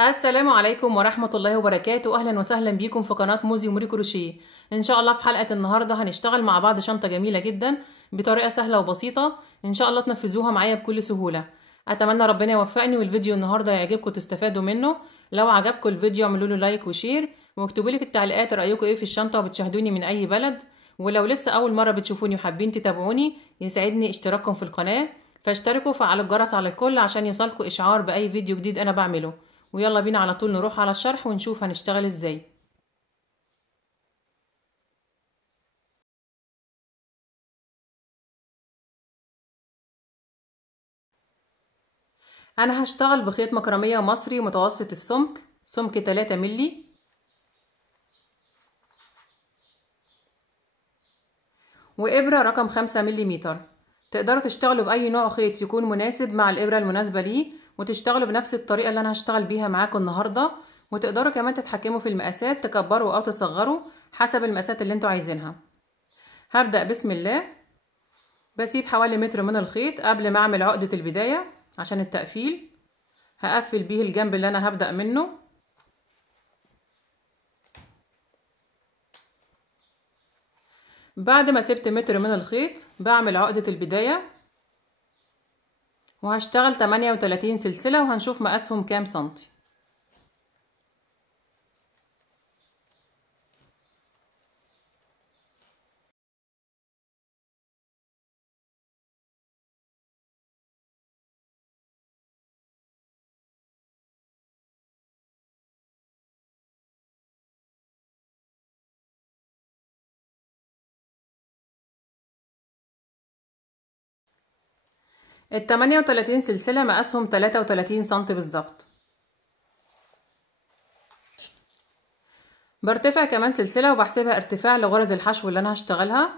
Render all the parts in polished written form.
السلام عليكم ورحمة الله وبركاته. أهلا وسهلا بيكم في قناة موزي وموري كروشيه. إن شاء الله في حلقة النهاردة هنشتغل مع بعض شنطة جميلة جدا بطريقة سهلة وبسيطة. إن شاء الله تنفذوها معايا بكل سهولة. أتمنى ربنا يوفقني والفيديو النهاردة يعجبكم وتستفادوا منه. لو عجبكم الفيديو اعملوا له لايك وشير واكتبوا لي في التعليقات رأيكم إيه في الشنطة وبتشاهدوني من أي بلد. ولو لسه أول مرة بتشوفوني وحابين تتابعوني يسعدني اشتراككم في القناة، فاشتركوا وفعلوا الجرس على الكل عشان يوصلكوا إشعار بأي فيديو جديد أنا بعمله. ويلا بينا على طول نروح على الشرح ونشوف هنشتغل ازاي. انا هشتغل بخيط مكرمية مصري متوسط السمك، سمك 3 مللي، وابرة رقم 5 ملم. تقدروا تشتغلوا باي نوع خيط يكون مناسب مع الابرة المناسبة ليه، وتشتغلوا بنفس الطريقة اللي انا هشتغل بيها معاكم النهاردة. وتقدروا كمان تتحكموا في المقاسات، تكبروا او تصغروا حسب المقاسات اللي انتوا عايزينها. هبدأ بسم الله. بسيب حوالي متر من الخيط قبل ما اعمل عقدة البداية عشان التقفيل. هقفل بيه الجنب اللي انا هبدأ منه. بعد ما سبت متر من الخيط بعمل عقدة البداية، وهشتغل 38 سلسلة وهنشوف مقاسهم كام سنتي. ال 38 سلسلة مقاسهم 33 سنتي بالظبط. برتفع كمان سلسلة وبحسبها ارتفاع لغرز الحشو اللي انا هشتغلها،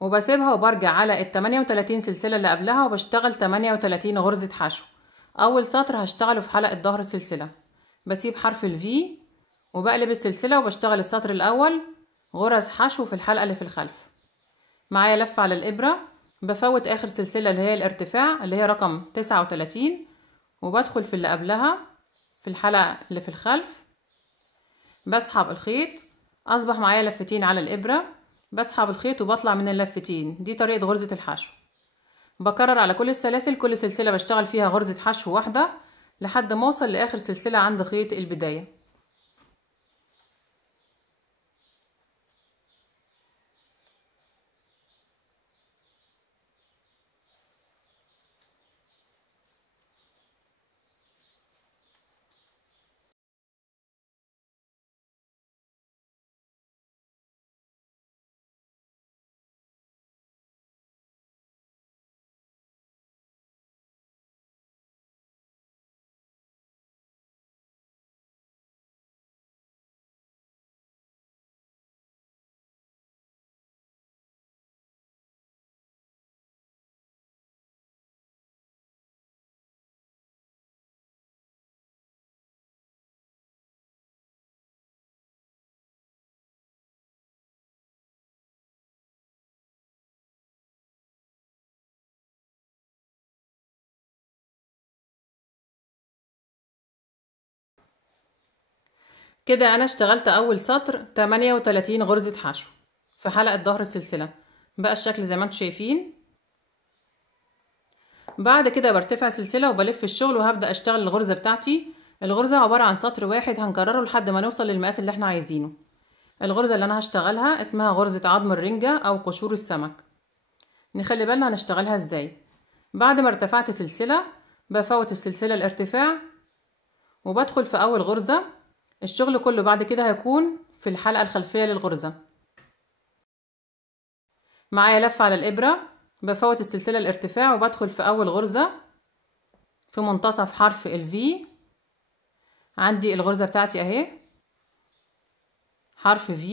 وبسيبها وبرجع على ال 38 سلسلة اللي قبلها وبشتغل 38 غرزة حشو. اول سطر هشتغله في حلقة ظهر السلسلة، بسيب حرف ال V وبقلب السلسلة وبشتغل السطر الاول غرز حشو في الحلقة اللي في الخلف. معايا لفة على الابرة، بفوت اخر سلسلة اللي هي الارتفاع اللي هي رقم 39، وبدخل في اللي قبلها في الحلقة اللي في الخلف. بسحب الخيط، اصبح معايا لفتين على الابرة. بسحب الخيط وبطلع من اللفتين. دي طريقة غرزة الحشو. بكرر على كل السلاسل، كل سلسلة بشتغل فيها غرزة حشو واحدة لحد ما اوصل لاخر سلسلة عند خيط البداية. كده انا اشتغلت اول سطر 38 غرزة حشو في حلقة ظهر السلسلة. بقى الشكل زي ما انتم شايفين. بعد كده برتفع سلسلة وبلف الشغل وهبدأ اشتغل الغرزة بتاعتي. الغرزة عبارة عن سطر واحد هنكرره لحد ما نوصل للمقاس اللي احنا عايزينه. الغرزة اللي انا هشتغلها اسمها غرزة عظم الرنجة او قشور السمك. نخلي بالنا هنشتغلها ازاي. بعد ما ارتفعت سلسلة بفوت السلسلة الارتفاع وبدخل في اول غرزة. الشغل كله بعد كده هيكون في الحلقة الخلفية للغرزة. معايا لفة على الإبرة، بفوت السلسلة الارتفاع وبدخل في أول غرزة في منتصف حرف ال V. عندي الغرزة بتاعتي أهي، حرف V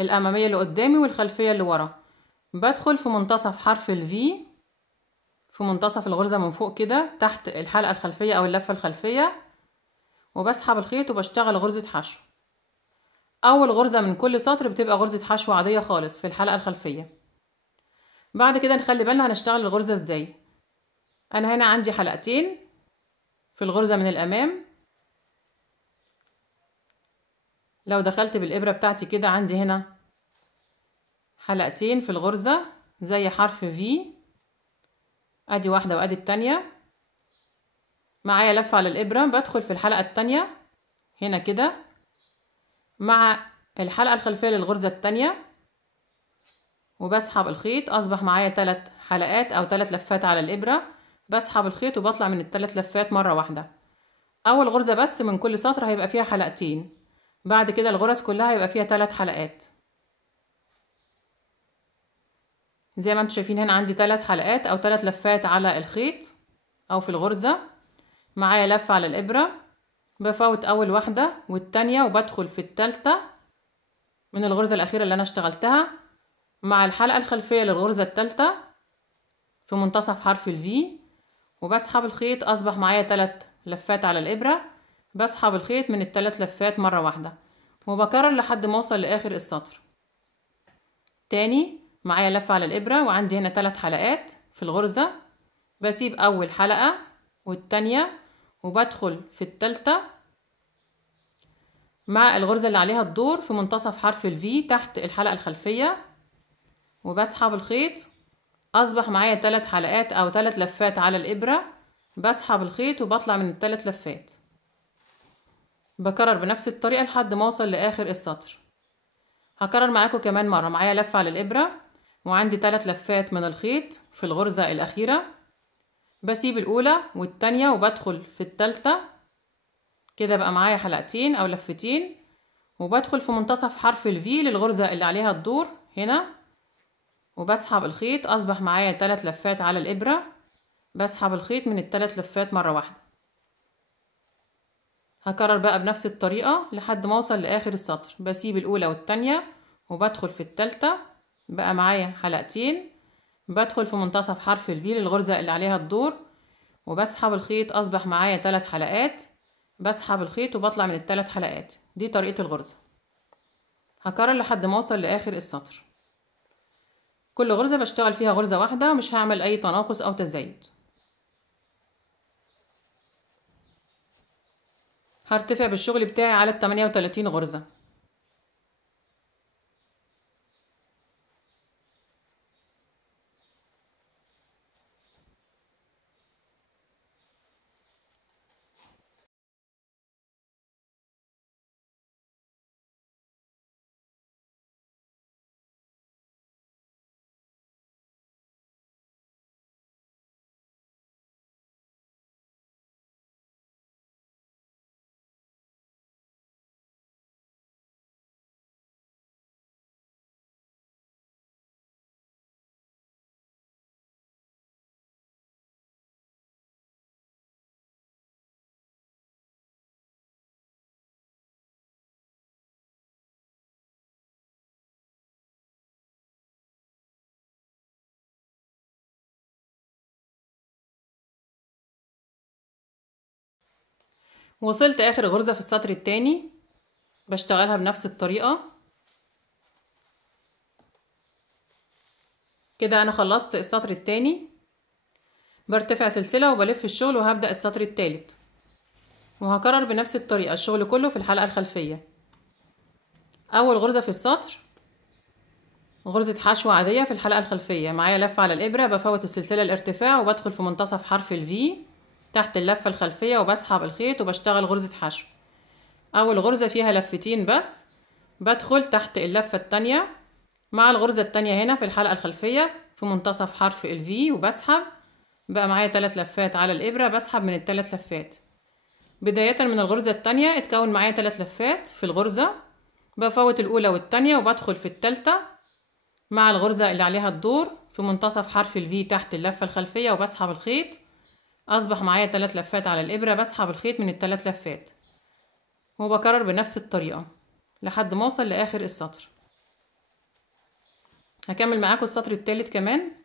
الأمامية اللي قدامي والخلفية اللي ورا. بدخل في منتصف حرف ال V في منتصف الغرزة من فوق كده تحت الحلقة الخلفية أو اللفة الخلفية، وبسحب الخيط وبشتغل غرزة حشو. أول غرزة من كل سطر بتبقى غرزة حشو عادية خالص في الحلقة الخلفية. بعد كده نخلي بالنا هنشتغل الغرزة ازاي. أنا هنا عندي حلقتين في الغرزة من الأمام. لو دخلت بالإبرة بتاعتي كده عندي هنا حلقتين في الغرزة زي حرف في، ادي واحدة وادي التانية. معايا لفة على الإبرة، بدخل في الحلقة التانية هنا كده مع الحلقة الخلفية للغرزة التانية وبسحب الخيط. أصبح معايا 3 حلقات أو 3 لفات على الإبرة. بسحب الخيط وبطلع من ال3 لفات مرة واحدة. أول غرزة بس من كل سطر هيبقى فيها حلقتين، بعد كده الغرز كلها هيبقى فيها 3 حلقات. زي ما انتم شايفين هنا عندي 3 حلقات أو 3 لفات على الخيط أو في الغرزة. معايا لفة على الإبرة، بفوت أول واحدة والتانية وبدخل في التالتة من الغرزة الأخيرة اللي أنا اشتغلتها مع الحلقة الخلفية للغرزة التالتة في منتصف حرف الفي وبسحب الخيط. أصبح معايا 3 لفات على الإبرة. بسحب الخيط من ال3 لفات مرة واحدة وبكرر لحد ما أوصل لآخر السطر. تاني معايا لفة على الإبرة وعندي هنا 3 حلقات في الغرزة. بسيب أول حلقة والتانية وبدخل في التالتة مع الغرزة اللي عليها الدور في منتصف حرف الفي تحت الحلقة الخلفية وبسحب الخيط. أصبح معايا 3 حلقات أو 3 لفات على الإبرة. بسحب الخيط وبطلع من ال3 لفات. بكرر بنفس الطريقة لحد ما أوصل لآخر السطر. هكرر معاكم كمان مرة. معايا لفة على الإبرة وعندي 3 لفات من الخيط في الغرزة الأخيرة. بسيب الأولى والتانية وبدخل في التالتة كده بقى معايا حلقتين أو لفتين وبدخل في منتصف حرف الفي للغرزة اللي عليها الدور هنا وبسحب الخيط. أصبح معايا 3 لفات على الإبرة. بسحب الخيط من ال3 لفات مرة واحدة. هكرر بقى بنفس الطريقة لحد ما أوصل لآخر السطر. بسيب الأولى والتانية وبدخل في التالتة بقى معايا حلقتين. بدخل في منتصف حرف الفي للغرزة اللي عليها الدور وبسحب الخيط. أصبح معايا 3 حلقات. بسحب الخيط وبطلع من ال3 حلقات. دي طريقة الغرزة. هكرر لحد ما أوصل لآخر السطر. كل غرزة بشتغل فيها غرزة واحدة، مش هعمل أي تناقص أو تزايد. هرتفع بالشغل بتاعي على 38 غرزة. وصلت آخر غرزة في السطر التاني بشتغلها بنفس الطريقة كده. أنا خلصت السطر التاني. برتفع سلسلة وبلف الشغل وهبدأ السطر التالت وهكرر بنفس الطريقة الشغل كله في الحلقة الخلفية. أول غرزة في السطر غرزة حشو عادية في الحلقة الخلفية. معايا لفة على الإبرة، بفوت السلسلة الارتفاع وبدخل في منتصف حرف الفي تحت اللفة الخلفية وبسحب الخيط وبشتغل غرزة حشو. أول غرزة فيها لفتين بس. بدخل تحت اللفة التانية مع الغرزة التانية هنا في الحلقة الخلفية في منتصف حرف الفي وبسحب. بقى معايا 3 لفات على الإبرة. بسحب من ال3 لفات. بداية من الغرزة التانية اتكون معايا 3 لفات في الغرزة. بفوت الأولى والتانية وبدخل في التالتة مع الغرزة اللي عليها الدور في منتصف حرف الفي تحت اللفة الخلفية وبسحب الخيط. أصبح معايا 3 لفات على الإبرة. بسحب الخيط من ال3 لفات وبكرر بنفس الطريقة لحد ما أوصل لآخر السطر. هكمل معاكم السطر التالت كمان.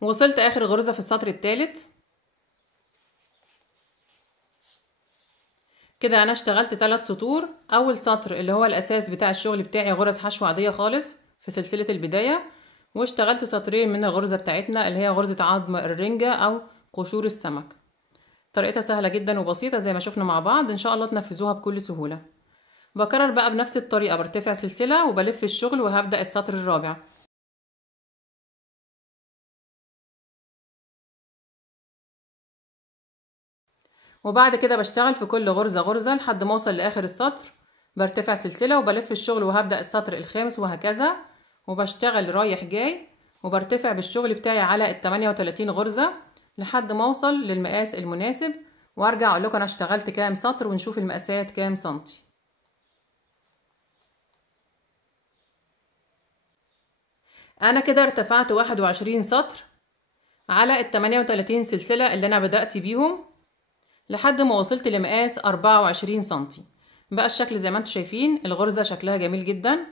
وصلت اخر غرزة في السطر الثالث. كده انا اشتغلت 3 سطور. اول سطر اللي هو الاساس بتاع الشغل بتاعي غرز حشو عادية خالص في سلسلة البداية، واشتغلت سطرين من الغرزة بتاعتنا اللي هي غرزة عظم الرنجة او قشور السمك. طريقتها سهلة جدا وبسيطة زي ما شفنا مع بعض، ان شاء الله تنفذوها بكل سهولة. بكرر بقى بنفس الطريقة، برتفع سلسلة وبلف الشغل وهبدأ السطر الرابع. وبعد كده بشتغل في كل غرزة غرزة لحد ما اوصل لاخر السطر، برتفع سلسلة وبلف الشغل وهبدأ السطر الخامس وهكذا، وبشتغل رايح جاي وبرتفع بالشغل بتاعي على ال 38 غرزة لحد ما اوصل للمقاس المناسب، وارجع اقول لكم انا اشتغلت كام سطر ونشوف المقاسات كام سنتي. انا كده ارتفعت 21 سطر على ال 38 سلسلة اللي انا بدأت بيهم لحد ما وصلت لمقاس 24 سنتي. بقى الشكل زي ما انتم شايفين، الغرزة شكلها جميل جدا.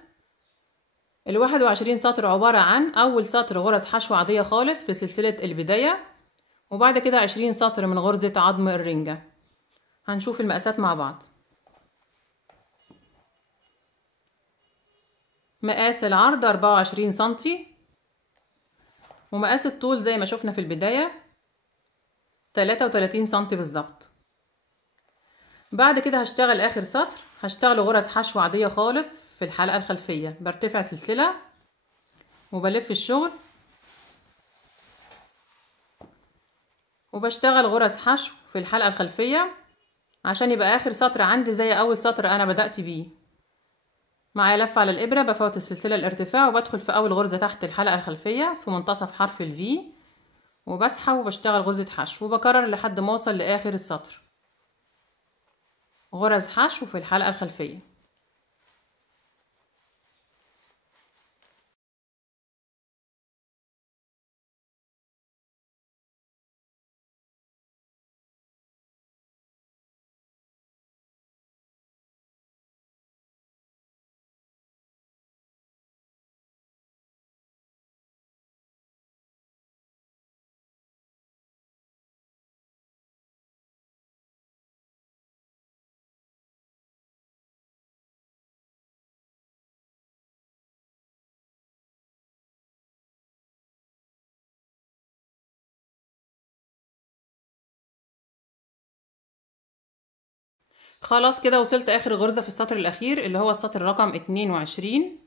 ال 21 سطر عبارة عن اول سطر غرز حشو عادية خالص في سلسلة البداية، وبعد كده 20 سطر من غرزة عظم الرنجة. هنشوف المقاسات مع بعض. مقاس العرض 24 سنتي، ومقاس الطول زي ما شفنا في البداية 33 سنتي بالظبط. بعد كده هشتغل اخر سطر، هشتغل غرز حشو عادية خالص في الحلقة الخلفية، برتفع سلسلة وبلف الشغل وبشتغل غرز حشو في الحلقة الخلفية عشان يبقى اخر سطر عندي زي اول سطر انا بدأت بيه. معايا لفة على الابرة، بفوت السلسلة الارتفاع وبدخل في اول غرزة تحت الحلقة الخلفية في منتصف حرف الفي، وبسحب وبشتغل غرزة حشو وبكرر لحد ما اوصل لاخر السطر غرز حشو في الحلقة الخلفية. خلاص كده وصلت اخر غرزة في السطر الاخير اللي هو السطر رقم 22.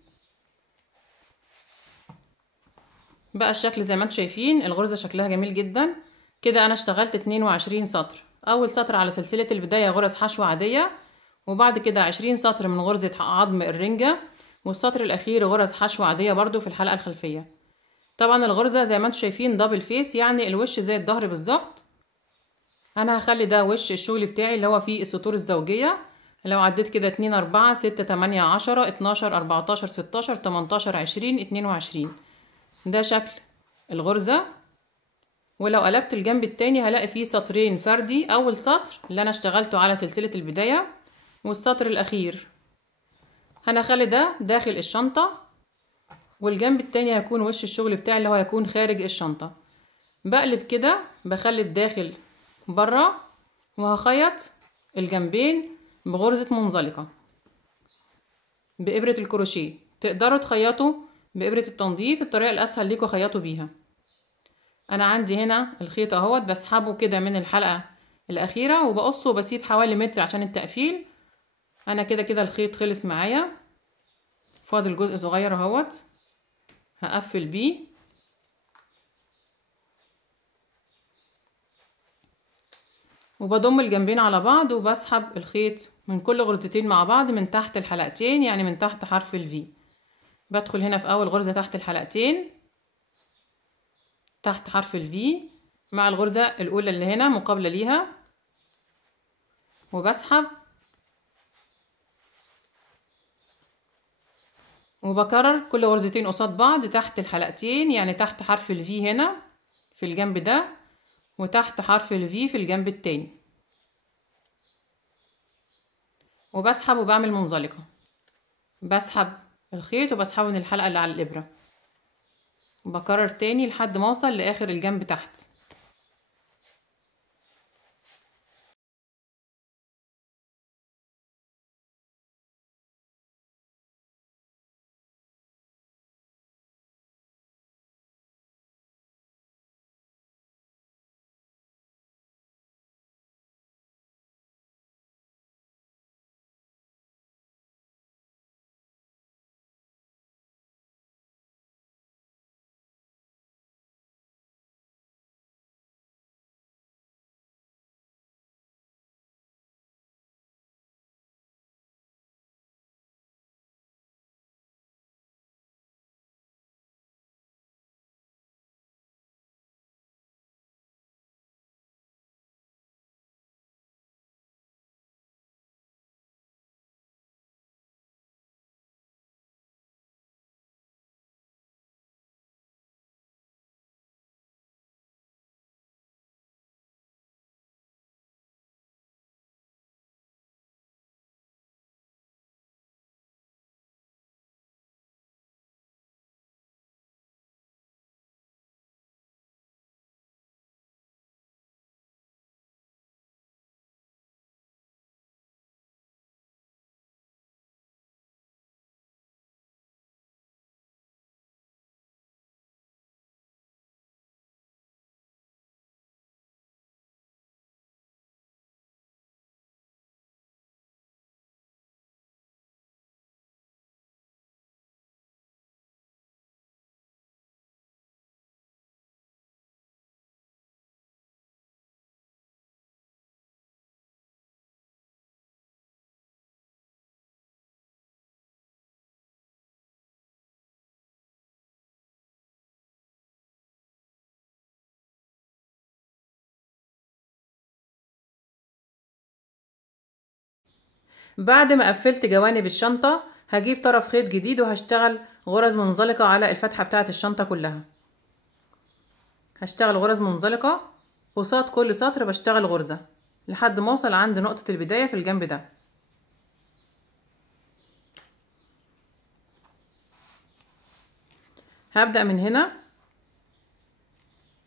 بقى الشكل زي ما انتم شايفين، الغرزة شكلها جميل جدا. كده انا اشتغلت 22 سطر. اول سطر على سلسلة البداية غرز حشو عادية، وبعد كده 20 سطر من غرزة عظم الرنجة، والسطر الاخير غرز حشو عادية برضو في الحلقة الخلفية. طبعا الغرزة زي ما انتم شايفين دبل فيس، يعني الوش زي الظهر بالظبط. انا هخلي ده وش الشغل بتاعي اللي هو فيه السطور الزوجية. لو عديت كده 2 4 6 8 10 12 14 16 18 20 22، ده شكل الغرزة. ولو قلبت الجنب التاني هلاقي فيه سطرين فردي، اول سطر اللي انا اشتغلته على سلسلة البداية، والسطر الاخير هنخلي ده داخل الشنطة، والجنب التاني هيكون وش الشغل بتاعي اللي هو هيكون خارج الشنطة. بقلب كده بخلي الداخل برا، وهخيط الجنبين بغرزة منزلقة بإبرة الكروشيه. تقدروا تخيطوا بإبرة التنظيف، الطريقة الأسهل ليكوا خيطوا بيها. أنا عندي هنا الخيط اهوت، بسحبه كده من الحلقة الأخيرة وبقصه وبسيب حوالي متر عشان التقفيل. أنا كده كده الخيط خلص معايا، فاضل جزء صغير اهوت هقفل بيه. وبضم الجنبين على بعض وبسحب الخيط من كل غرزتين مع بعض من تحت الحلقتين، يعني من تحت حرف الفي. بدخل هنا في اول غرزة تحت الحلقتين تحت حرف الفي مع الغرزة الاولى اللي هنا مقابلة ليها، وبسحب وبكرر كل غرزتين قصاد بعض تحت الحلقتين، يعني تحت حرف الفي هنا في الجنب ده، وتحت حرف الفي في الجنب التاني، وبسحب وبعمل منزلقة. بسحب الخيط وبسحبه من الحلقة اللي على الإبرة، وبكرر تاني لحد ما اوصل لاخر الجنب تحت. بعد ما قفلت جوانب الشنطة هجيب طرف خيط جديد وهشتغل غرز منزلقة على الفتحة بتاعة الشنطة كلها. هشتغل غرز منزلقة قصاد كل سطر، بشتغل غرزة لحد ما اوصل عند نقطة البداية في الجنب ده. هبدأ من هنا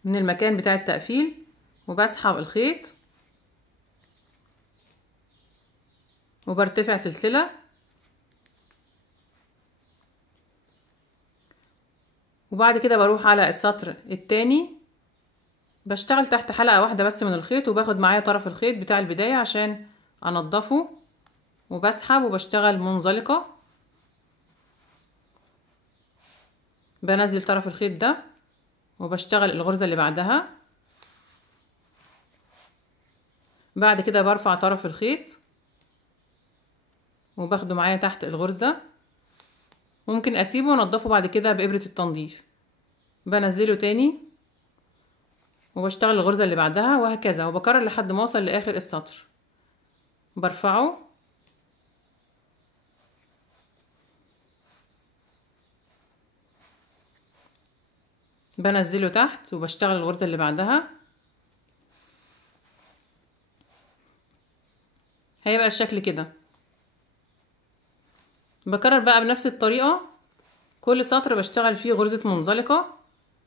من المكان بتاع التقفيل وبسحب الخيط وبرتفع سلسلة، وبعد كده بروح على السطر التاني بشتغل تحت حلقة واحدة بس من الخيط، وباخد معايا طرف الخيط بتاع البداية عشان انضفه، وبسحب وبشتغل منزلقة، بنزل طرف الخيط ده وبشتغل الغرزة اللي بعدها. بعد كده برفع طرف الخيط وباخده معايا تحت الغرزة، ممكن اسيبه وانضفه بعد كده بإبرة التنظيف. بنزله تاني وبشتغل الغرزة اللي بعدها وهكذا، وبكرر لحد ما اوصل لاخر السطر. برفعه بنزله تحت وبشتغل الغرزة اللي بعدها. هيبقى الشكل كده. بكرر بقى بنفس الطريقة كل سطر بشتغل فيه غرزة منزلقة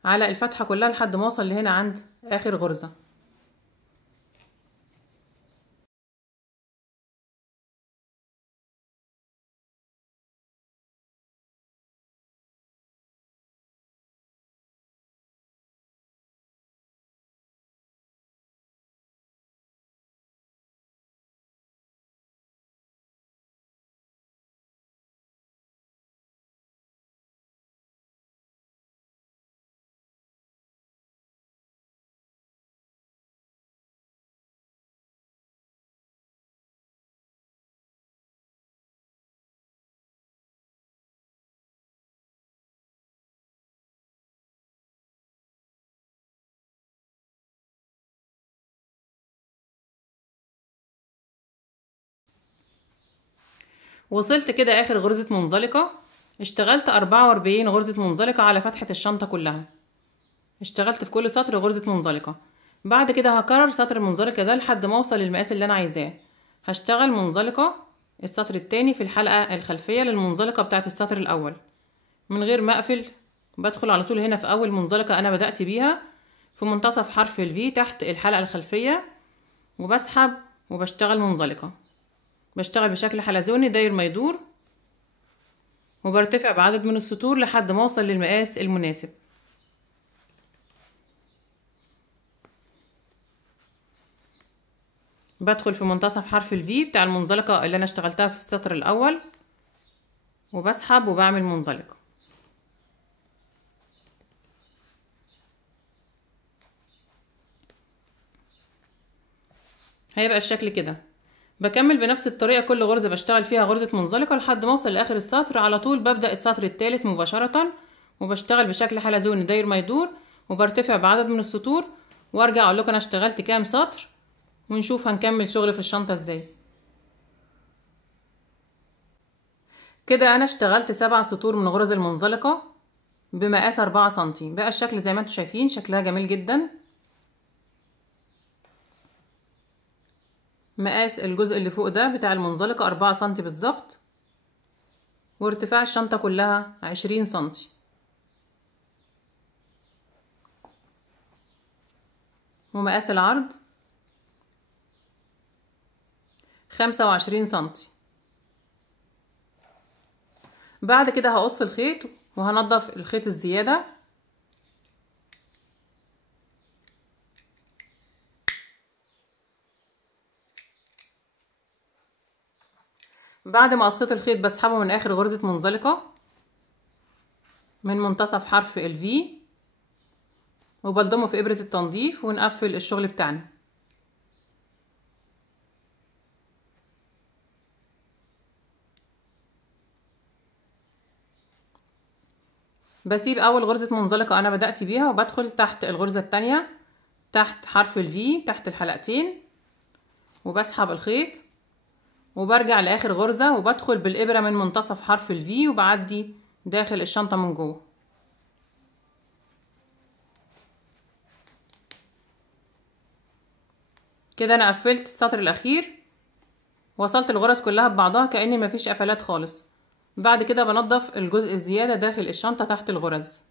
على الفتحة كلها لحد ما اوصل لهنا عند اخر غرزة. وصلت كده اخر غرزة منزلقة. اشتغلت 44 غرزة منزلقة على فتحة الشنطة كلها. اشتغلت في كل سطر غرزة منزلقة. بعد كده هكرر سطر المنزلقة ده لحد ما اوصل للمقاس اللي انا عايزاه. هشتغل منزلقة السطر التاني في الحلقة الخلفية للمنزلقة بتاعت السطر الاول من غير ما اقفل بدخل على طول هنا في اول منزلقة انا بدأت بيها في منتصف حرف الفي تحت الحلقة الخلفية، وبسحب وبشتغل منزلقة، بشتغل بشكل حلزوني داير ما يدور، وبرتفع بعدد من السطور لحد ما اوصل للمقاس المناسب. بدخل في منتصف حرف الفي بتاع المنزلقة اللي انا اشتغلتها في السطر الاول، وبسحب وبعمل منزلقة. هيبقى الشكل كده. بكمل بنفس الطريقة كل غرزة بشتغل فيها غرزة منزلقة لحد ما اوصل لاخر السطر. على طول ببدأ السطر الثالث مباشرة، وبشتغل بشكل حلزوني داير ما يدور، وبرتفع بعدد من السطور، وارجع اقول لكم انا اشتغلت كام سطر، ونشوف هنكمل شغل في الشنطة ازاي. كده انا اشتغلت 7 سطور من غرز المنزلقة بمقاس 4 سنتي. بقى الشكل زي ما انتم شايفين، شكلها جميل جدا. مقاس الجزء اللي فوق ده بتاع المنزلقة 4 سنتي بالظبط، وارتفاع الشنطة كلها 20 سنتي. ومقاس العرض 25 سنتي. بعد كده هقص الخيط وهنضف الخيط الزيادة. بعد ما قصيت الخيط بسحبه من اخر غرزة منزلقة من منتصف حرف الفي، وبلضمه في ابرة التنظيف، ونقفل الشغل بتاعنا. بسيب اول غرزة منزلقة انا بدأت بيها، وبدخل تحت الغرزة التانية تحت حرف الفي تحت الحلقتين، وبسحب الخيط وبرجع لاخر غرزة، وبدخل بالابرة من منتصف حرف الفي، وبعدي داخل الشنطة من جوه. كده انا قفلت السطر الاخير، وصلت الغرز كلها ببعضها كأن مفيش قفلات خالص. بعد كده بنضف الجزء الزيادة داخل الشنطة تحت الغرز.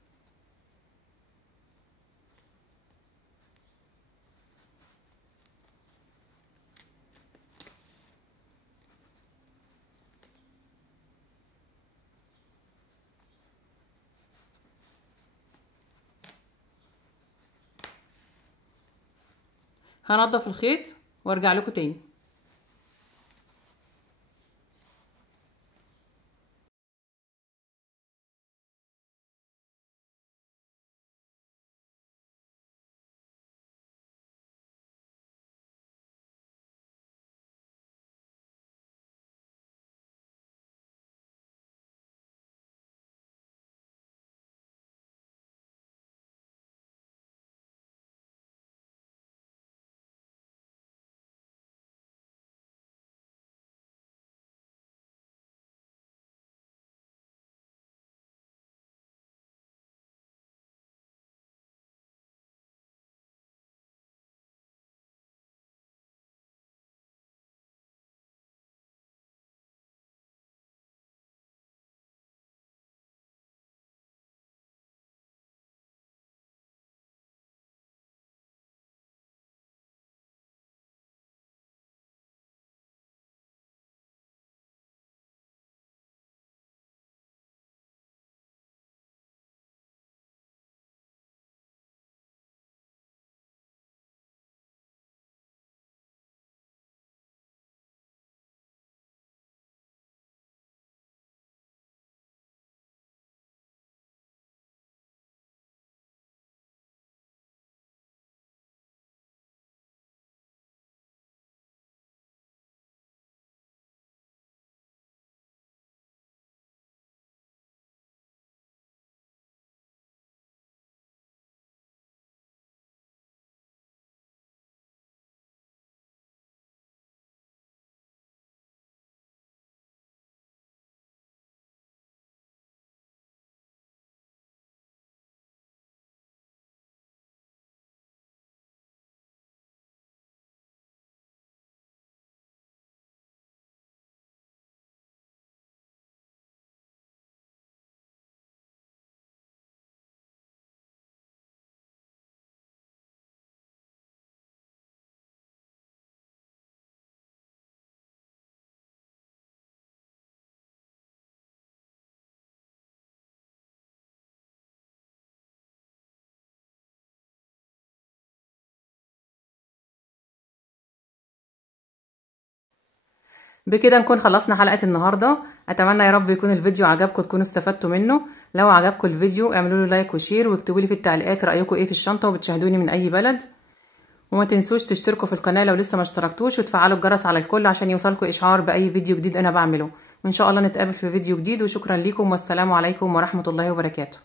هنضف الخيط وارجع لكم تاني. بكده نكون خلصنا حلقة النهاردة. اتمنى يا رب يكون الفيديو عجبكم، تكونوا استفدتوا منه. لو عجبكم الفيديو اعملوا له لايك وشير، واكتبوا لي في التعليقات رأيكم ايه في الشنطة وبتشاهدوني من اي بلد. وما تنسوش تشتركوا في القناة لو لسه ما اشتركتوش، وتفعلوا الجرس على الكل عشان يوصلكوا اشعار باي فيديو جديد انا بعمله. وان شاء الله نتقابل في فيديو جديد، وشكرا لكم والسلام عليكم ورحمة الله وبركاته.